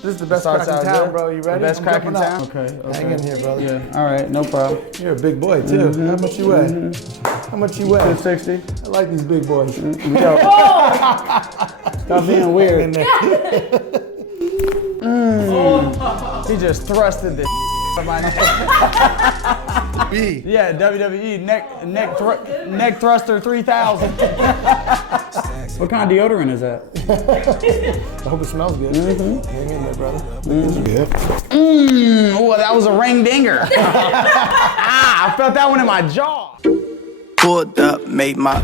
This is the best crack in town, bro. You ready? The best crack in town? Okay. Hang in here, brother. Yeah, all right, no problem. You're a big boy, too. How much you weigh? How much you weigh? 260. I like these big boys. Yo. Stop being weird. He just thrusted this out of my neck. Yeah, WWE neck thruster 3000. What kind of deodorant is that? I hope it smells good. Hang in there, brother. Good. Oh, that was a ring dinger. I felt that one in my jaw. Pulled up, made my